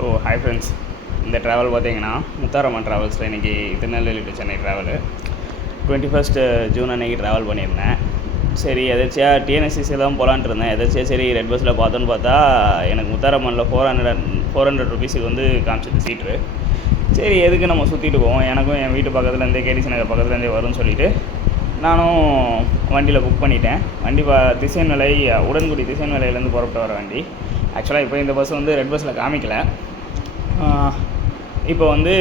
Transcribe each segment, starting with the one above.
So hi friends, இந்த travel பார்த்தீங்கன்னா முத்தாரம்மன் ட்ராவல்ஸில் இன்றைக்கி Tirunelveli to Chennai travel 21 June அன்றைக்கி ட்ராவல் பண்ணியிருந்தேன். சரி எதாச்சியாக டிஎன்எஸ்சிசி தான் போகலான்ட்டு இருந்தேன். எதாச்சியாக சரி ரெட் பஸ்ஸில் பார்த்தோன்னு பார்த்தா எனக்கு முத்தாரம்மனில் 400 ருபீஸுக்கு வந்து காமிச்சிது சீட்ரு. சரி எதுக்கு நம்ம சுற்றிட்டு போவோம், எனக்கும் என் வீட்டு பக்கத்துலேருந்தே கேடிசி நகர் பக்கத்துலேருந்தே வரும்னு சொல்லிவிட்டு நானும் வண்டியில் புக் பண்ணிட்டேன். வண்டி திசைநிலை உடன்குடி திசைநிலையிலேருந்து புறப்பட்டு வர வண்டி. ஆக்சுவலாக இப்போ இந்த பஸ் வந்து ரெட் பஸ்ஸில் காமிக்கல. இப்போ வந்து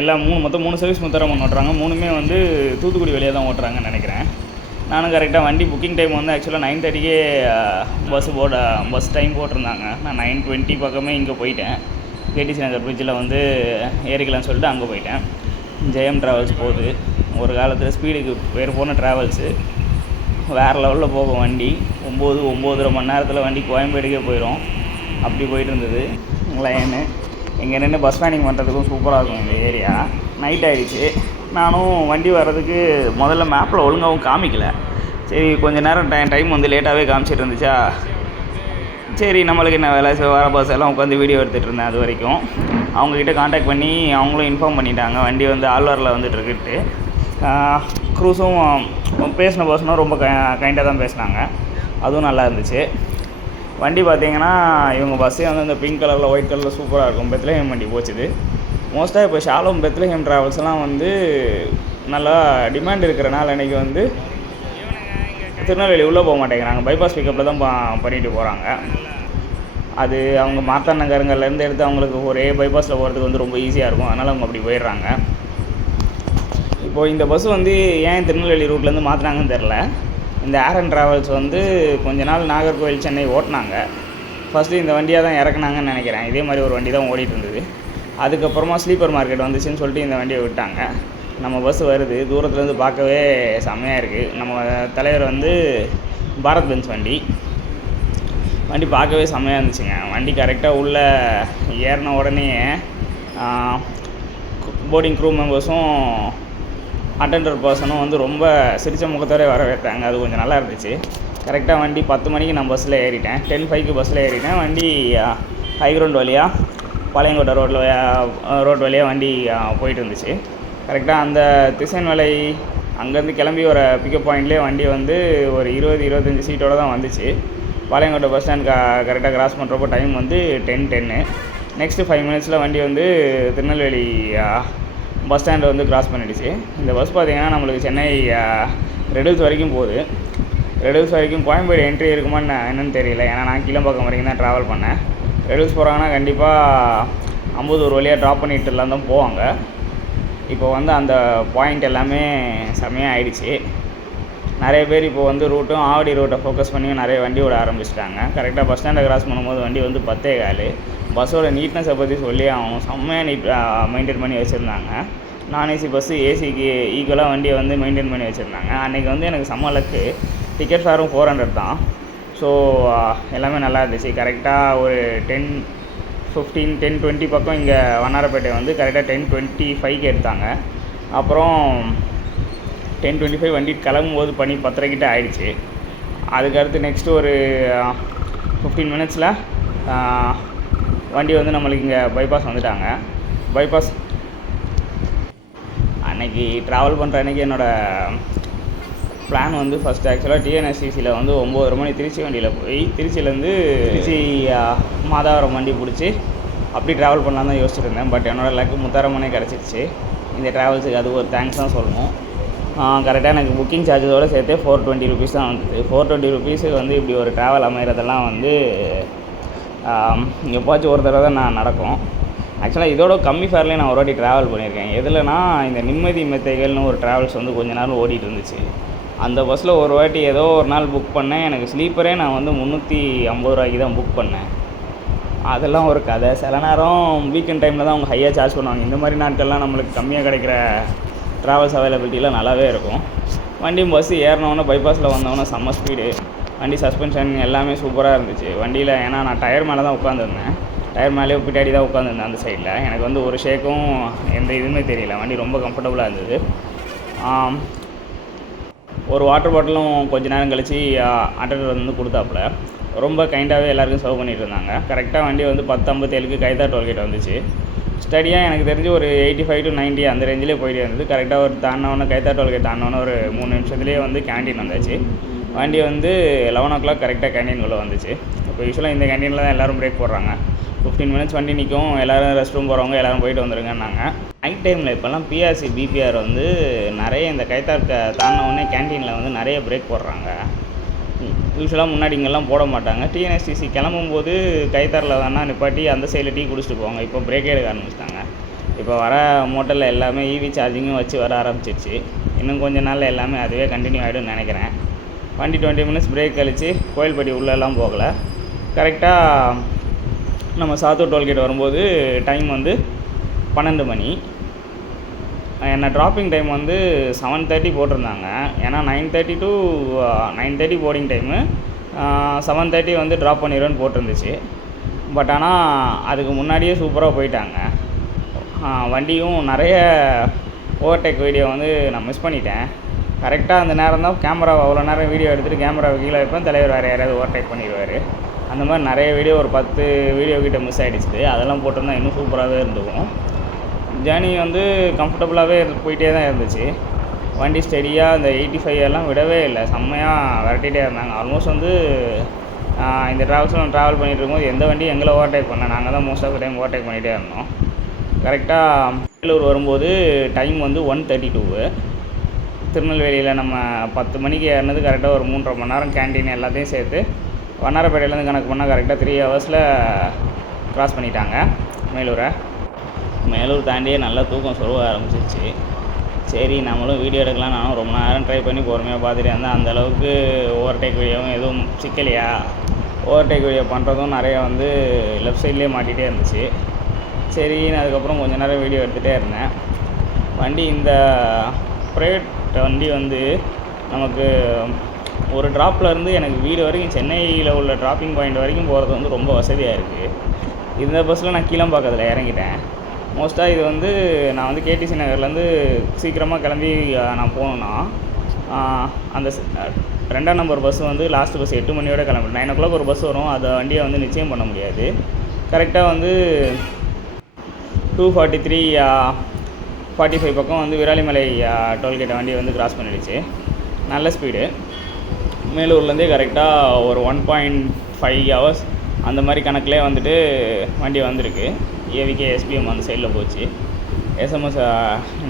எல்லாம் மொத்தம் 3 சர்வீஸ் முத்தாரம்மன் ஓட்டுறாங்க. 3மே வந்து தூத்துக்குடி வழியாக தான் ஓட்டுறாங்கன்னு நினைக்கிறேன். நானும் கரெக்டாக வண்டி புக்கிங் டைம் வந்து ஆக்சுவலாக 9:30க்கே பஸ் டைம் போட்டிருந்தாங்க. நான் 9:20 பக்கமே இங்கே போயிட்டேன். கேடிசி நகர் பிரிட்ஜில் வந்து ஏறிக்கலாம்னு சொல்லிட்டு அங்கே போயிட்டேன். ஜெயம் ட்ராவல்ஸ் போகுது. ஒரு காலத்தில் ஸ்பீடுக்கு பேர் போன ட்ராவல்ஸு, வேறு லெவலில் போகும் வண்டி. 9-9.5 மணி நேரத்தில் வண்டி கோயம்பேடுக்கே போயிடும். அப்படி போயிட்டு இருந்தது லைனு. இங்கே நின்று பஸ் ஸ்டாண்டிங் பண்ணுறதுக்கும் சூப்பராக இருக்கும் இந்த ஏரியா. நைட் ஆகிடுச்சு. நானும் வண்டி வர்றதுக்கு முதல்ல மேப்பில் ஒழுங்காகவும் காமிக்கலை. சரி கொஞ்சம் நேரம் டைம் வந்து லேட்டாகவே காமிச்சிட்டு இருந்துச்சா, சரி நம்மளுக்கு என்ன வேலை, வர பஸ் எல்லாம் உட்காந்து வீடியோ எடுத்துகிட்டு இருந்தேன். அது வரைக்கும் அவங்கக்கிட்ட காண்டாக்ட் பண்ணி அவங்களும் இன்ஃபார்ம் பண்ணிட்டாங்க வண்டி வந்து ஆழ்வாரில் வந்துட்டுருக்குட்டு. க்ரூஸும் பேசின பர்சனும் ரொம்ப கைண்டாக தான் பேசினாங்க. அதுவும் நல்லா இருந்துச்சு. வண்டி பார்த்திங்கன்னா இவங்க பஸ்ஸே வந்து அந்த பிங்க் கலரில் ஒயிட் கலரில் சூப்பராக இருக்கும். பெத்லஹேம் வண்டி போச்சுது. மோஸ்ட்டாக இப்போ ஷாலோம் பெத்லஹேம் ட்ராவல்ஸ்லாம் வந்து நல்லா டிமாண்ட் இருக்கிறனால இன்றைக்கி வந்து திருநெல்வேலி உள்ளே போக மாட்டேங்கிறாங்க. பைபாஸ் பிக்கப்பில் தான் பண்ணிட்டு போகிறாங்க. அது அவங்க மார்த்தாண்ட நகரங்கள்லேருந்து எடுத்து அவங்களுக்கு ஒரே பைபாஸில் போகிறதுக்கு வந்து ரொம்ப ஈஸியாக இருக்கும். அதனால் அவங்க அப்படி போயிடுறாங்க. இப்போது இந்த பஸ் வந்து ஏன் திருநெல்வேலி ரூட்லேருந்து மாற்றினாங்கன்னு தெரில. இந்த ஆர்என் ட்ராவல்ஸ் வந்து கொஞ்ச நாள் நாகர்கோவில் சென்னை ஓட்டினாங்க. ஃபஸ்ட்டு இந்த வண்டியாக தான் இறக்குனாங்கன்னு நினைக்கிறேன். இதே மாதிரி ஒரு வண்டி தான் ஓடிட்டு இருந்தது. அதுக்கப்புறமா ஸ்லீப்பர் மார்க்கெட் வந்துச்சுன்னு சொல்லிட்டு இந்த வண்டியை விட்டாங்க. நம்ம பஸ் வருது, தூரத்துலேருந்து பார்க்கவே செம்மையாக இருக்குது. நம்ம தலைவர் வந்து பாரத் பென்ஸ் வண்டி பார்க்கவே செம்மையாக இருந்துச்சுங்க. வண்டி கரெக்டாக உள்ளே ஏறின உடனே போர்டிங் க்ரூ மெம்பர்ஸும் அட்டெண்டர் பர்சனும் வந்து ரொம்ப சிரித்த முகத்தோடய வரவேற்றாங்க. அது கொஞ்சம் நல்லா இருந்துச்சு. கரெக்டாக வண்டி 10 மணிக்கு நான் பஸ்ஸில் ஏறிட்டேன். 10:05 பஸ்ஸில் ஏறிட்டேன். வண்டி ஹைக்ரவுண்ட் வழியாக பாளையங்கோட்டை ரோட் வழியாக வண்டி போயிட்டு இருந்துச்சு. கரெக்டாக அந்த திசைநிலை அங்கேருந்து கிளம்பி வர பிக்கப் பாயிண்ட்லேயே வண்டி வந்து ஒரு 20-25 சீட்டோடு தான் வந்துச்சு. பாளையங்கோட்டை பஸ் ஸ்டாண்ட் கரெக்டாக கிராஸ் பண்ணுறப்போ டைம் வந்து 10:10. நெக்ஸ்ட்டு 5 மினிட்ஸில் வண்டி வந்து திருநெல்வேலி பஸ் ஸ்டாண்டை வந்து கிராஸ் பண்ணிடுச்சு. இந்த பஸ் பார்த்திங்கன்னா நம்மளுக்கு சென்னை ரெடில்ஸ் வரைக்கும் போகுது. ரெடில்ஸ் வரைக்கும் கோயம்பேடு என்ட்ரி இருக்குமான்னு என்னென்னு தெரியல. ஏன்னா நான் கீழம்பாக்கம் வரைக்கும் தான் ட்ராவல் பண்ணேன். ரெடில்ஸ் போகிறாங்கன்னா கண்டிப்பாக அம்பத்தூர் வழியாக ட்ராப் பண்ணிட்டுலாம் தான் போவாங்க. இப்போ வந்து அந்த பாயிண்ட் எல்லாமே செம்மையாக ஆகிடுச்சு. நிறைய பேர் இப்போ வந்து ரூட்டும் ஆவடி ரூட்டை ஃபோக்கஸ் பண்ணி நிறைய வண்டி விட ஆரம்பிச்சிட்டாங்க. கரெக்டாக பஸ் ஸ்டாண்டை கிராஸ் பண்ணும்போது வண்டி வந்து 10:15. பஸ்ஸோட நீட்னஸை பற்றி சொல்லி அவன் செம்மையாக மெயின்டைன் பண்ணி வச்சுருந்தாங்க. நான் ஏசி பஸ்ஸு ஏசிக்கு ஈக்குவலாக வண்டியை வந்து மெயின்டைன் பண்ணி வச்சுருந்தாங்க. அன்றைக்கி வந்து எனக்கு செம்ம லக்கு. டிக்கெட் ஃபேரும் 400 தான். ஸோ எல்லாமே நல்லா இருந்துச்சு. கரெக்டாக ஒரு 10:15 10:20 பக்கம் இங்கே வண்ணாரப்பேட்டை வந்து கரெக்டாக 10:25க்கு எடுத்தாங்க. அப்புறம் 10:25 வண்டி கிளம்பும்போது பனி 10:30 ஆகிடுச்சு. அதுக்கடுத்து நெக்ஸ்ட்டு ஒரு 15 மினிட்ஸில் வண்டி வந்து நம்மளுக்கு இங்கே பைபாஸ் வந்துட்டாங்க. பைபாஸ் அன்றைக்கி ட்ராவல் பண்ணுற அன்றைக்கி என்னோடய பிளான் வந்து ஃபஸ்ட்டு ஆக்சுவலாக டிஎன்எஸ்சிசியில் வந்து 9:30 மணி திருச்சி வண்டியில் போய் திருச்சியிலேருந்து திருச்சி மாதாவரம் வண்டி பிடிச்சி அப்படி ட்ராவல் பண்ணலாம் தான் யோசிச்சுட்டு இருந்தேன். பட் என்னோடய லக்கு முத்தாரம்மனே கிடச்சிருச்சு. இந்த ட்ராவல்ஸுக்கு அது ஒரு தேங்க்ஸ் தான் சொல்லணும். கரெக்டாக எனக்கு புக்கிங் சார்ஜஸோடு சேர்த்து 420 ருபீஸ் தான் வந்தது. 420 ருபீஸுக்கு வந்து இப்படி ஒரு ட்ராவல் அமைகிறதெல்லாம் வந்து எப்போச்சும் ஒரு தடவை தான் நான் நடக்கும். ஆக்சுவலாக இதோட கம்மி ஃபேர்லேயே நான் ஒரு வாட்டி ட்ராவல் பண்ணியிருக்கேன். எதுலனா இந்த நிம்மதி மெத்தைகள்னு ஒரு ட்ராவல்ஸ் வந்து கொஞ்ச நேரம் ஓடிட்டு இருந்துச்சு. அந்த பஸ்ஸில் ஒரு வாட்டி ஏதோ ஒரு நாள் புக் பண்ணேன். எனக்கு ஸ்லீப்பரே நான் வந்து 350 ரூபாய்க்கு தான் புக் பண்ணேன். அதெல்லாம் ஒரு கதை. சில நேரம் வீக்கெண்ட் டைமில் தான் அவங்க ஹையாக சார்ஜ் பண்ணுவாங்க. இந்த மாதிரி நாட்கள்லாம் நம்மளுக்கு கம்மியாக கிடைக்கிற ட்ராவல்ஸ் அவைலபிலிட்டிலாம் நல்லாவே இருக்கும். வண்டியும் பஸ்ஸு ஏறினோன்னே பைபாஸில் வந்தோன்னே செம்ம ஸ்பீடு. வண்டி சஸ்பென்ஷன் எல்லாமே சூப்பராக இருந்துச்சு வண்டியில். ஏன்னா நான் டயர் மேலே தான் உட்காந்துருந்தேன். டயர் மேலேயே பின்னாடி தான் உட்காந்துருந்தேன் அந்த சைடில். எனக்கு வந்து ஒரு ஷேக்கும் எந்த இதுவுமே தெரியல. வண்டி ரொம்ப கம்ஃபர்டபுளாக இருந்தது. ஒரு வாட்டர் பாட்டிலும் கொஞ்ச நேரம் கழித்து அட்டண்டர் வந்து கொடுத்தாப்புல. ரொம்ப கைண்டாகவே எல்லாருக்கும் சர்வ் பண்ணிட்டு இருந்தாங்க. கரெக்டாக வண்டி வந்து 10:57க்கு கைத்தார் டோல்கேட் வந்துச்சு. ஸ்டடியாக எனக்கு தெரிஞ்சு ஒரு 85 to 90 அந்த ரேஞ்சிலே போயிட்டே இருந்தது. கரெக்டாக ஒரு தாண்டினோன்னே கைத்தார் டோல்கேட் தாண்டினோன்னே ஒரு 3 நிமிஷத்துலேயே வந்து கேண்டீன் வந்தாச்சு. வண்டி வந்து 11 o'clock கரெக்டாக கேண்டீனுக்குள்ளே வந்துச்சு. இப்போ யூஸ்வலாக இந்த கேண்டீனில் தான் எல்லோரும் பிரேக் போடுறாங்க. 15 minutes வண்டி நிற்கும், எல்லோரும் ரெஸ்ட் ரூம் போகிறவங்க எல்லோரும் போயிட்டு வந்துருங்கன்னாங்க. நைட் டைமில் இப்போல்லாம் பிஆர்சி பிபிஆர் வந்து நிறைய இந்த கைத்தார் தாண்டினோடனே கேண்டீனில் வந்து நிறைய பிரேக் போடுறாங்க. யூஸ்வலாக முன்னாடி இங்கெல்லாம் போட மாட்டாங்க. டிஎன்எஸ்டிசி கிளம்பும்போது கைத்தாரில் வேணால் நிப்பாட்டி அந்த சைடில் டீ குடிச்சிட்டு போவாங்க. இப்போ பிரேக்கே எடுக்க ஆரம்பிச்சிட்டாங்க. இப்போ வர மோட்டரில் எல்லாமே இவி சார்ஜிங்கும் வச்சு வர ஆரம்பிச்சிருச்சு. இன்னும் கொஞ்சம் நாளில் எல்லாமே அதுவே கண்டினியூ ஆகிடும்னு நினைக்கிறேன். வண்டி 20 minutes பிரேக் கழித்து கோயில்பட்டி உள்ளெல்லாம் போகலை. கரெக்டாக நம்ம சாத்தூர் டோல்கேட் வரும்போது டைம் வந்து 12 மணி. என்ன ட்ராப்பிங் டைம் வந்து 7:30 போட்டிருந்தாங்க. ஏன்னா 9:30 to 9:30 போர்டிங் டைமு, 7:30 வந்து ட்ராப் பண்ணிடுவேன்னு போட்டிருந்துச்சு. பட் ஆனால் அதுக்கு முன்னாடியே சூப்பராக போயிட்டாங்க. வண்டியும் நிறைய ஓவர்டேக் வீடியோ வந்து நான் மிஸ் பண்ணிட்டேன். கரெக்டாக அந்த நேரம் தான் கேமரா அவ்வளோ நேரம் வீடியோ எடுத்துகிட்டு கேமராவை கீழே வைப்பேன், தலைவர் வேறு யாராவது ஓவர்டேக் பண்ணிடுவார். அந்த மாதிரி நிறைய வீடியோ, ஒரு 10 வீடியோ கிட்ட மிஸ் ஆகிடுச்சு. அதெல்லாம் போட்டிருந்தா இன்னும் சூப்பராகவே இருந்துக்கும். ஜேர்னி வந்து கம்ஃபர்டபுளாகவே போயிட்டே தான் இருந்துச்சு. வண்டி ஸ்டெடியாக இந்த 85 எல்லாம் விடவே இல்லை, செம்மையாக விரட்டிகிட்டே இருந்தாங்க. ஆல்மோஸ்ட் வந்து இந்த ட்ராவல்ஸில் ட்ராவல் பண்ணிகிட்டு இருக்கும்போது எந்த வண்டி எங்களை ஓவர்டேக் பண்ணல, நாங்கள் தான் மோஸ்ட் ஆஃப் டைம் ஓவர்டேக் பண்ணிகிட்டே இருந்தோம். கரெக்டாக வேலூர் வரும்போது டைம் வந்து 1:32. திருநெல்வேலியில் நம்ம 10 மணிக்கு ஏறினது கரெக்டாக ஒரு 3.5 மணி நேரம் கேண்டீன் எல்லாத்தையும் சேர்த்து வண்ணாரப்பேட்டையிலேருந்து கணக்கு பண்ணால் கரெக்டாக 3 ஹவர்ஸில் க்ராஸ் பண்ணிட்டாங்க மேலூரை. மேலூர் தாண்டியே நல்லா தூக்கம் சொருவ ஆரம்பிச்சிருச்சு. சரி நம்மளும் வீடியோ எடுக்கலாம், நானும் ரொம்ப நேரம் ட்ரை பண்ணி பொறுமையாக பார்த்துட்டே இருந்தேன். அந்தளவுக்கு ஓவர்டேக் வீடியோவும் எதுவும் சிக்கலையா, ஓவர்டேக் வீடியோ பண்ணுறதும் நிறையா வந்து லெஃப்ட் சைட்லேயே மாட்டிகிட்டே இருந்துச்சு. சரி நான் அதுக்கப்புறம் கொஞ்சம் நேரம் வீடியோ எடுத்துகிட்டே இருந்தேன். வண்டி இந்த ப்ரைவேட் வண்டி வந்து நமக்கு ஒரு ட்ராப்லேருந்து எனக்கு வீடு வரைக்கும் சென்னையில் உள்ள ட்ராப்பிங் பாயிண்ட் வரைக்கும் போகிறது வந்து ரொம்ப வசதியாக இருக்குது. இந்த பஸ்ஸில் நான் கீழம்பாக்கத்தில் இறங்கிட்டேன். மோஸ்ட்டாக இது வந்து நான் வந்து கேடிசி நகர்லேருந்து சீக்கிரமாக கிளம்பி நான் போகணுன்னா அந்த 2ஆம் நம்பர் பஸ் வந்து லாஸ்ட் பஸ் 8 மணியோட கிளம்பிடும். 9 o'clock ஒரு பஸ் வரும், அதை வண்டியை வந்து நிச்சயம் பண்ண முடியாது. கரெக்டாக வந்து 2:43 45 பக்கம் வந்து விராலிமலை டோல்கேட்டை வண்டி வந்து கிராஸ் பண்ணிடுச்சு. நல்ல ஸ்பீடு. மேலூர்லேருந்தே கரெக்டாக ஒரு 1.5 hours அந்த மாதிரி கணக்கிலே வந்துட்டு வண்டி வந்திருக்கு. ஏவிகே எஸ்பிஎம் அந்த சைடில் போச்சு. எஸ்எம்எஸ்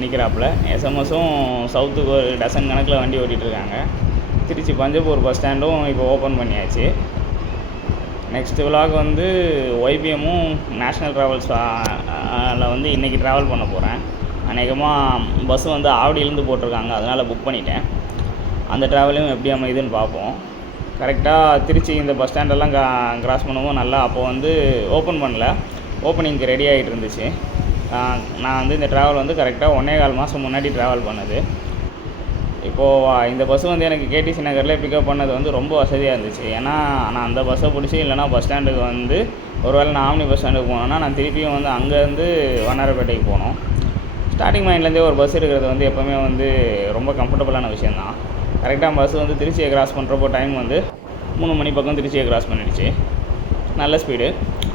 நிற்கிறாப்புல. எஸ்எம்எஸும் சவுத்துக்கு ஒரு டசன் கணக்கில் வண்டி ஓட்டிகிட்ருக்காங்க. திருச்சி பஞ்சப்பூர் பஸ் ஸ்டாண்டும் இப்போ ஓப்பன் பண்ணியாச்சு. நெக்ஸ்ட்டு விலாக் வந்து ஒய்பிஎம்மும் நேஷ்னல் ட்ராவல்ஸில் வந்து இன்றைக்கி ட்ராவல் பண்ண போகிறேன். அநேகமாக பஸ்ஸு வந்து ஆவடியிலேருந்து போட்டிருக்காங்க, அதனால் புக் பண்ணிட்டேன். அந்த ட்ராவலையும் எப்படி அமையுதுன்னு பார்ப்போம். கரெக்டாக திருச்சி இந்த பஸ் ஸ்டாண்டெல்லாம் கிராஸ் பண்ணுவோம் நல்லா. அப்போது வந்து ஓப்பன் பண்ணல, ஓப்பனிங்க்கு ரெடி ஆகிட்டு இருந்துச்சு. நான் வந்து இந்த ட்ராவல் வந்து கரெக்டாக 1.25 மாதம் முன்னாடி ட்ராவல் பண்ணது. இப்போது இந்த பஸ்ஸு வந்து எனக்கு கேடிசி நகரில் பிக்கப் பண்ணது வந்து ரொம்ப வசதியாக இருந்துச்சு. ஏன்னா நான் அந்த பஸ்ஸை பிடிச்சி இல்லைனா பஸ் ஸ்டாண்டுக்கு வந்து ஒருவேளை நான் ஆம்னி பஸ் ஸ்டாண்டுக்கு போனேன்னா நான் திருப்பியும் வந்து அங்கேருந்து வண்ணாரப்பேட்டைக்கு போகணும். ஸ்டார்டிங் மைண்ட்லேருந்தே ஒரு பஸ் இருக்கிறது வந்து எப்போவுமே வந்து ரொம்ப கம்ஃபர்டபுளான விஷயந்தான். கரெக்டாக பஸ் வந்து திருச்சியை கிராஸ் பண்ணுறப்போ டைம் வந்து 3 மணி பக்கம் திருச்சியை கிராஸ் பண்ணிடுச்சு. நல்ல ஸ்பீடு.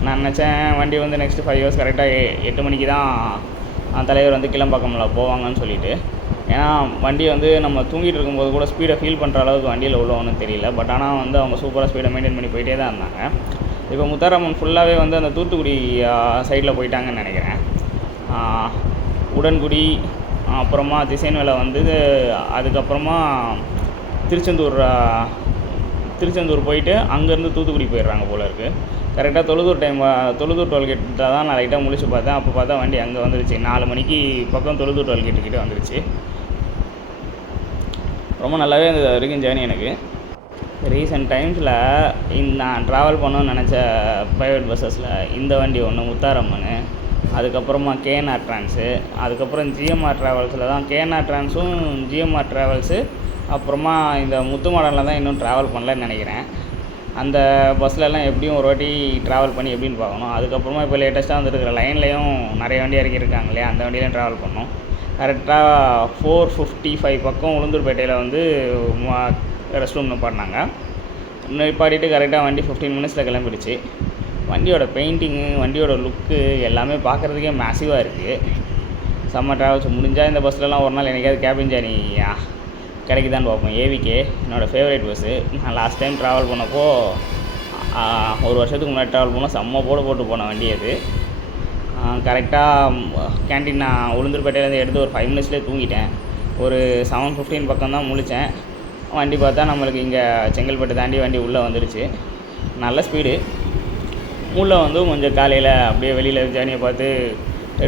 நான் நினச்சேன் வண்டி வந்து நெக்ஸ்ட்டு 5 hours கரெக்டாக 8 மணிக்கு தான் தலைவர் வந்து கிளம்பாக்கமில் போவாங்கன்னு சொல்லிட்டு. ஏன்னா வண்டி வந்து நம்ம தூங்கிட்டு இருக்கும்போது கூட ஸ்பீடை ஃபீல் பண்ணுற அளவுக்கு வண்டியில் உள்ள ஒன்றும் தெரியல. பட் ஆனால் வந்து அவங்க சூப்பராக ஸ்பீடை மெயின்டைன் பண்ணி போயிட்டே தான் இருந்தாங்க. இப்போ முத்தாரம்மன் ஃபுல்லாகவே வந்து அந்த தூத்துக்குடி சைடில் போயிட்டாங்கன்னு நினைக்கிறேன். உடன்குடி அப்புறமா திசைன்வேலை வந்து அதுக்கப்புறமா திருச்செந்தூர் போயிட்டு அங்கேருந்து தூத்துக்குடி போயிடுறாங்க போல இருக்குது. கரெக்டாக தொழுதூர் டோல்கேட்டில் தான் நான் லைட்டாக முழிச்சு பார்த்தேன். அப்போ பார்த்தா வண்டி அங்கே வந்துருச்சு. 4 மணிக்கு பக்கம் தொழுதூர் டோல்கேட்டுக்கிட்ட வந்துருச்சு. ரொம்ப நல்லாவே இருந்தது அது வரைக்கும் ஜேர்னி எனக்கு. ரீசெண்ட் டைம்ஸில் நான் ட்ராவல் பண்ணணும்னு நினச்ச ப்ரைவேட் பஸ்ஸஸில் இந்த வண்டி ஒன்று முத்தாரம்மன், அதுக்கப்புறமா கேஎன்ஆர் ட்ரான்ஸு, அதுக்கப்புறம் ஜிஎம்ஆர் ட்ராவல்ஸில் தான் கேஎன்ஆர் ட்ரான்ஸும் ஜிஎம்ஆர் ட்ராவல்ஸு, அப்புறமா இந்த முத்து மாடலில் தான் இன்னும் ட்ராவல் பண்ணலன்னு நினைக்கிறேன். அந்த பஸ்லெலாம் எப்படியும் ஒரு வாட்டி ட்ராவல் பண்ணி எப்படின்னு பார்க்கணும். அதுக்கப்புறமா இப்போ லேட்டஸ்ட்டாக வந்துருக்கிற லைன்லேயும் நிறைய வண்டி இறக்கியிருக்காங்க இல்லையா, அந்த வண்டியிலையும் ட்ராவல் பண்ணோம். கரெக்டாக 4:55 பக்கம் உளுந்தூர்பேட்டையில் வந்து ரெஸ்ட் ரூம் நிப்பாட்டினாங்க. நிப்பாட்டிட்டு கரெக்டாக வண்டி 15 மினிட்ஸில் கிளம்பிடுச்சு. வண்டியோட பெயிண்டிங்கு, வண்டியோட லுக்கு எல்லாமே பார்க்குறதுக்கே மேசிவாக இருக்குது. செம்ம ட்ராவல்ஸ். முடிஞ்சால் இந்த பஸ்லலாம் ஒரு நாள் என்றைக்காவது கேபின் ஜர்னி கிடைக்குதான்னு பார்ப்போம். ஏவிகே என்னோடய ஃபேவரட் பஸ்ஸு. நான் லாஸ்ட் டைம் ட்ராவல் பண்ணப்போ 1 வருஷத்துக்கு முன்னாடி ட்ராவல் பண்ணோம். செம்ம போட்டு போன வண்டி அது. கரெக்டாக கேன்டீன் நான் உளுந்தூர்பேட்டையிலேருந்து எடுத்து ஒரு 5 மினிட்ஸ்லேயே தூங்கிட்டேன். ஒரு 7:15 பக்கம் தான் முழித்தேன். வண்டி பார்த்தா நம்மளுக்கு இங்கே செங்கல்பட்டு தாண்டி வண்டி உள்ளே வந்துடுச்சு. நல்ல ஸ்பீடு. உள்ளே வந்து கொஞ்சம் காலையில் அப்படியே வெளியில் ஜேர்னியை பார்த்து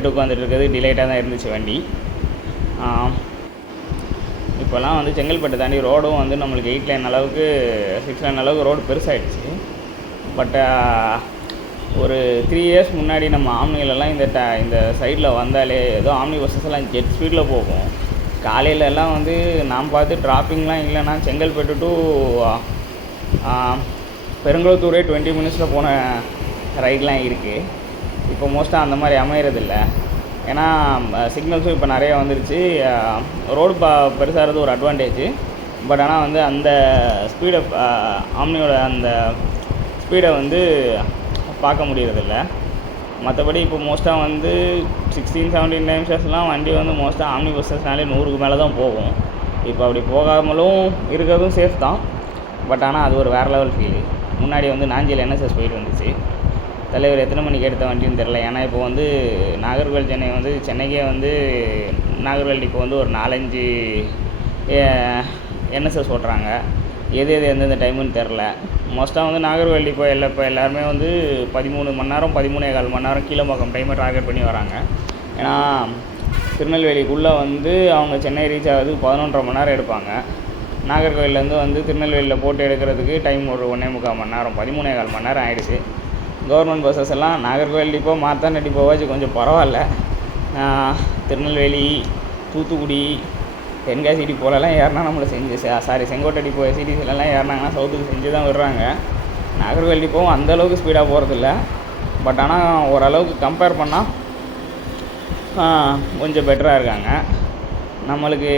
உட்காந்துட்டு இருக்கிறது டிலேட்டாக தான் இருந்துச்சு வண்டி. இப்போல்லாம் வந்து செங்கல்பட்டு தாண்டி ரோடும் வந்து நம்மளுக்கு 8 லைன் அளவுக்கு 6 லைன் அளவுக்கு ரோடு பெருசாகிடுச்சு. பட் ஒரு 3 இயர்ஸ் முன்னாடி நம்ம ஆம்னிலெலாம் இந்த சைடில் வந்தாலே ஏதோ ஆம்னி பஸ்ஸஸ் எல்லாம் ஜெட் ஸ்பீடில் போகும். காலையிலலாம் வந்து நான் பார்த்து டிராஃபிக்லாம் இல்லைன்னா செங்கல்பட்டு டு பெருங்குளத்தூரே 20 மினிட்ஸில் போன ரைட்லாம் இருக்குது. இப்போ மோஸ்ட்டாக அந்த மாதிரி அமையறதில்ல. ஏன்னா சிக்னல்ஸும் இப்போ நிறையா வந்துருச்சு. ரோடு பெருசாகிறது ஒரு அட்வான்டேஜ். பட் ஆனால் வந்து அந்த ஸ்பீடை ஆம்னியோட அந்த ஸ்பீடை வந்து பார்க்க முடியறதில்ல. மற்றபடி இப்போ மோஸ்ட்டாக வந்து 16-17 கிலோமீட்டர்ஸ்லாம் வண்டி வந்து மோஸ்ட்டாக ஆம்னி பஸ்ஸஸ்னாலே 100க்கு மேலே தான் போகும். இப்போ அப்படி போகாமலும் இருக்கிறதும் சேஃப் தான். பட் ஆனால் அது ஒரு வேறு லெவல் ஃபீலு. முன்னாடி வந்து நாஞ்சில் NSS போயிட்டு வந்துச்சு. தலைவர் எத்தனை மணிக்கு எடுத்த வண்டின்னு தெரில. ஏன்னா இப்போ வந்து நாகர்கோவில் சென்னை வந்து சென்னைக்கே வந்து நாகர்கோவில் இப்போ வந்து ஒரு 4-5 NSS ஓட்டுறாங்க. எது எந்தெந்த டைமுன்னு தெரில. மோஸ்ட்டாக வந்து நாகர்கோவில் இப்போ எல்லாருமே வந்து 13 மணி நேரம் 13.25 மணி நேரம் கீழம்பாக்கம் டைமை டார்கெட் பண்ணி வராங்க. ஏன்னா திருநெல்வேலிக்குள்ளே வந்து அவங்க சென்னை ரீச் ஆகுது 11.5 மணி நேரம் எடுப்பாங்க. நாகர்கோவிலேருந்து வந்து திருநெல்வேலியில் போட்டு எடுக்கிறதுக்கு டைம் ஒரு 1.25 மணி நேரம் 13.25 மணி நேரம் ஆகிடுச்சு. கவர்மெண்ட் பஸ்ஸஸ் எல்லாம் நாகர்கோவில் டிப்போ மார்த்தாண்ட டிப்போவாச்சும் கொஞ்சம் பரவாயில்ல. திருநெல்வேலி, தூத்துக்குடி, தென்காசி டிப்போலலாம் ஏறினா நம்மளை செங்கோட்டை டிப்போ சிட்டிஸ்லாம் ஏறினாங்கன்னா சவுத்துக்கு செஞ்சு தான் விடுறாங்க. நாகர்கோவில் டிப்போவும் அந்தளவுக்கு ஸ்பீடாக போகிறதில்ல. பட் ஆனால் ஓரளவுக்கு கம்பேர் பண்ணால் கொஞ்சம் பெட்டராக இருக்காங்க. நம்மளுக்கு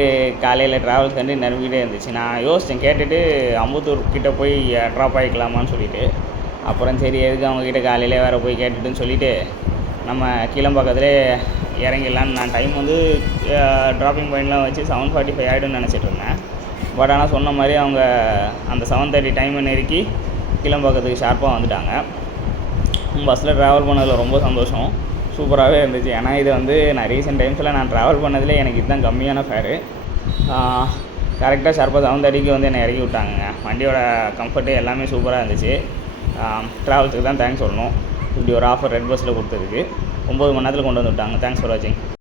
காலையில் ட்ராவல்ஸ் கண்டு நிரம்பிக்கிட்டே இருந்துச்சு. நான் யோசித்தேன், கேட்டுட்டு அம்பத்தூர் கிட்டே போய் ட்ராப் ஆகிக்கலாமான்னு சொல்லிவிட்டு. அப்புறம் சரி எதுக்கு அவங்கக்கிட்ட காலையிலே வேறு போய் கேட்டுட்டுன்னு சொல்லிவிட்டு நம்ம கீழம்பாக்கத்துலேயே இறங்கிடலான்னு நான் டைம் வந்து ட்ராப்பிங் பாயிண்ட்லாம் வச்சு 7:45 ஆகிடும்னு நினச்சிட்டு இருந்தேன். பட் ஆனால் சொன்ன மாதிரி அவங்க அந்த 7:30 டைமை நெருக்கி கீழம்பாக்கத்துக்கு ஷார்ப்பாக வந்துட்டாங்க. பஸ்ஸில் ட்ராவல் பண்ணதில் ரொம்ப சந்தோஷம். சூப்பராகவே இருந்துச்சு. ஏன்னா இது வந்து நான் ரீசெண்ட் டைம்ஸில் நான் ட்ராவல் பண்ணதில் எனக்கு இதுதான் கம்மியான ஃபேரு. கரெக்டாக ஷார்ப்பாக 7:30க்கு வந்து என்னை இறக்கி விட்டாங்க. வண்டியோட கம்ஃபர்ட்டு எல்லாமே சூப்பராக இருந்துச்சு. ட்ராவல்ஸுக்கு தான் தேங்க்ஸ் சொல்லணும். இப்படி ஒரு ஆஃபர் ரெட் பஸ்ஸில் கொடுத்ததுக்கு 9 மணி நேரத்தில் கொண்டு வந்து விட்டாங்க. தேங்க்ஸ் ஃபார் வாட்சிங்.